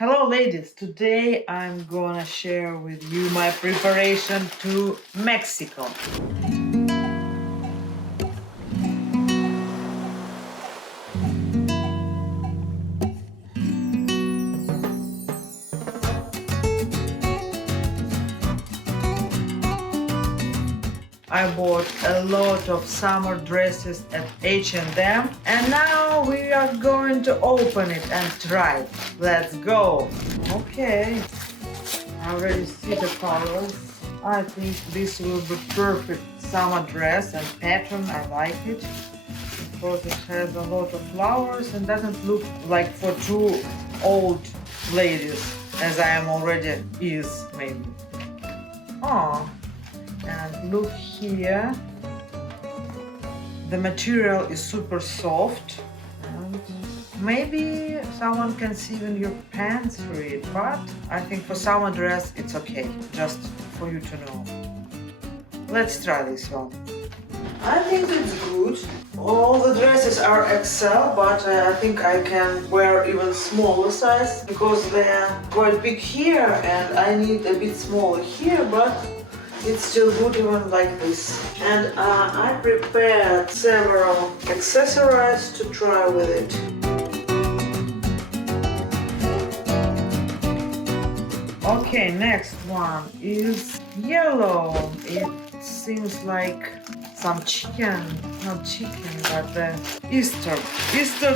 Hello ladies, today I'm gonna share with you my preparation to Mexico. I bought a lot of summer dresses at H&M and now we are going to open it and try it. Let's go! Okay, I already see the colors. I think this will be perfect summer dress and pattern. I like it because it has a lot of flowers and doesn't look like for two old ladies as I am already is maybe. Oh. And look here, the material is super soft and maybe someone can see even your pants through it, but I think for summer dress it's okay, just for you to know. Let's try this one. I think it's good. All the dresses are XL, but I think I can wear even smaller size because they're quite big here and I need a bit smaller here, but it's still good even like this. And I prepared several accessories to try with it. Okay, next one is yellow. It seems like some chicken, not chicken, but Easter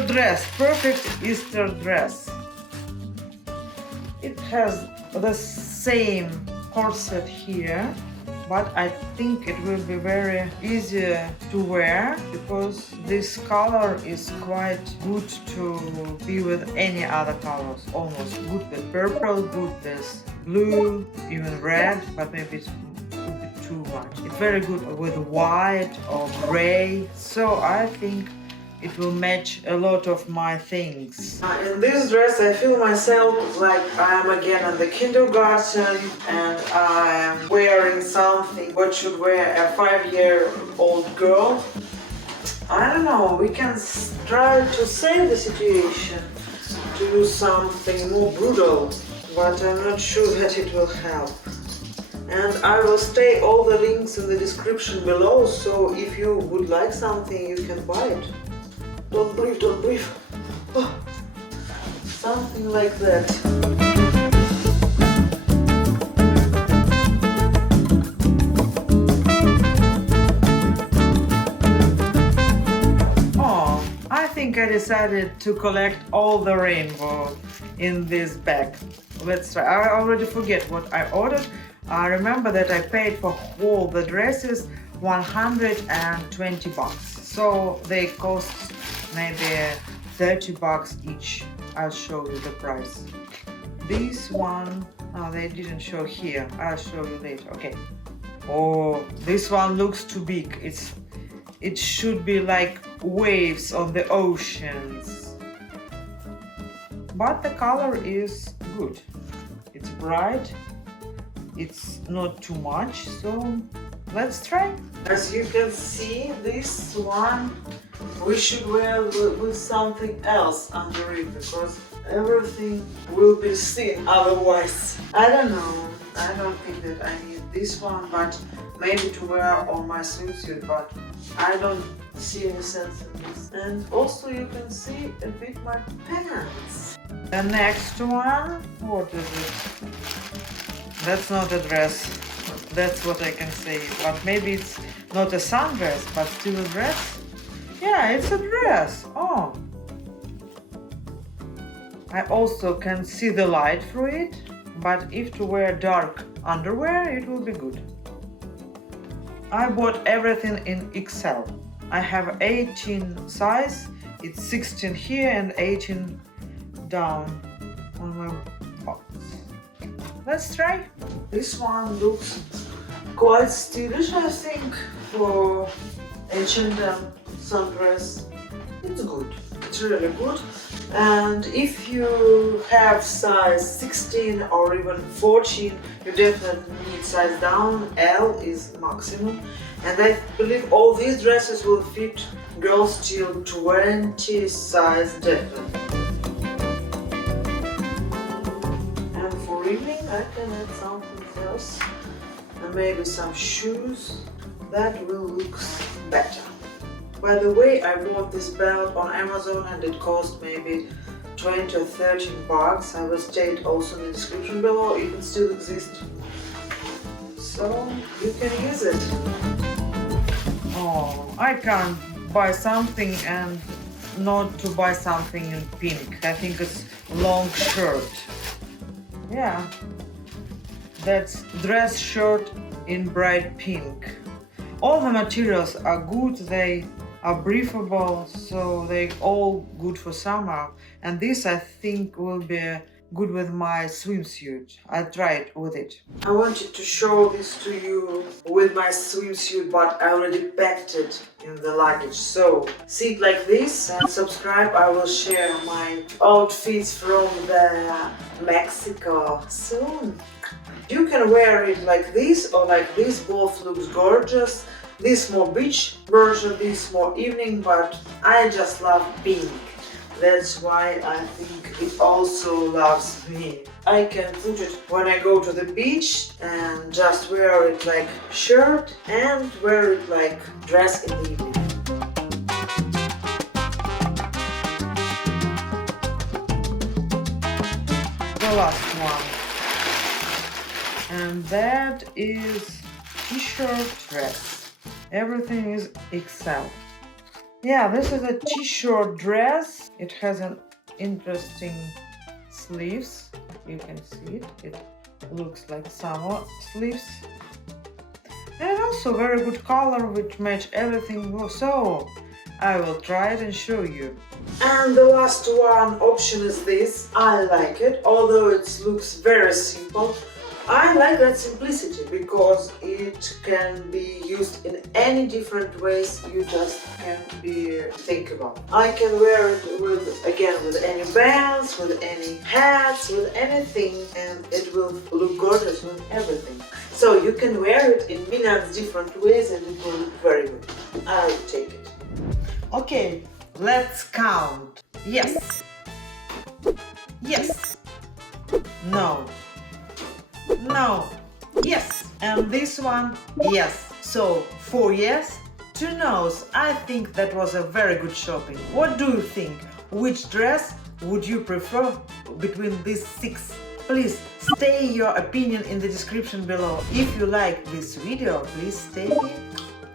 dress, perfect Easter dress. It has the same corset here, but I think it will be very easy to wear because this color is quite good to be with any other colors. Almost good with purple, good with blue, even red, but maybe it could be too much. It's very good with white or gray, so I think it will match a lot of my things. In this dress I feel myself like I am again in the kindergarten and I am wearing something what should wear a 5-year-old girl. I don't know, we can try to save the situation, to use something more brutal, but I'm not sure that it will help. And I will stay all the links in the description below, so if you would like something you can buy it. Don't breathe, don't breathe. Oh, something like that. Oh, I think I decided to collect all the rainbow in this bag. Let's try. I already forget what I ordered. I remember that I paid for all the dresses 120 bucks. So they cost maybe 30 bucks each. I'll show you the price. This one, oh, they didn't show here. I'll show you later. Okay. Oh, this one looks too big. It should be like waves on the oceans. But the color is good. It's bright. It's not too much, so let's try. As you can see, this one we should wear with something else under it because everything will be seen otherwise. I don't know. I don't think that I need this one, but maybe to wear on my swimsuit, but I don't see any sense in this. And also you can see a bit my pants. The next one, what is it? That's not a dress. That's what I can say, but maybe it's not a sundress, but still a dress. Yeah, it's a dress. Oh, I also can see the light through it, but if to wear dark underwear, it will be good. I bought everything in XL. I have 18 size. It's 16 here and 18 down on my box. Let's try. This one looks quite stylish, I think, for H&M sundress. It's good. It's really good. And if you have size 16 or even 14, you definitely need size down. L is maximum. And I believe all these dresses will fit girls till 20 size definitely. for evening. I can add something else. And maybe some shoes. That will look better. By the way, I bought this belt on Amazon and it cost maybe 20 or 13 bucks. I will state also in the description below if it still exists. So you can use it. Oh, I can't buy something and not to buy something in pink. I think it's long shirt. Yeah, that's dress shirt in bright pink. All the materials are good, they are breathable, so they all good for summer. And this I think will be good with my swimsuit. I tried with it. I wanted to show this to you with my swimsuit, but I already packed it in the luggage. So see it like this and subscribe. I will share my outfits from the Mexico soon. You can wear it like this or like this, both looks gorgeous. This more beach version, this more evening, but I just love pink. That's why I think it also loves me. I can put it when I go to the beach and just wear it like shirt and wear it like dress in the evening. The last one. And that is t-shirt dress. Everything is XL. Yeah, this is a t-shirt dress. It has an interesting sleeves. You can see it. It looks like summer sleeves. And also very good color which match everything. So I will try it and show you. And the last one option is this. I like it, although it looks very simple. I like that simplicity because it can be used in any different ways you just can think about. I can wear it with any bands, with any hats, with anything, and it will look gorgeous with everything. So you can wear it in millions different ways and it will look very good. I will take it. Okay, let's count. Yes. Yes. No. No. Yes. And this one, yes. So 4 yes, 2 no's. I think that was a very good shopping. What do you think? Which dress would you prefer between these 6? Please stay your opinion in the description below. If you like this video, please stay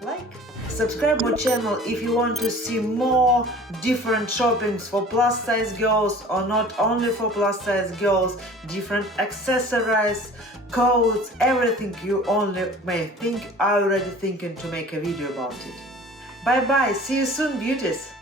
like. Subscribe my channel if you want to see more different shoppings for plus size girls, or not only for plus size girls, different accessories, coats, everything you only may think. I already thinking to make a video about it. Bye bye, see you soon, beauties!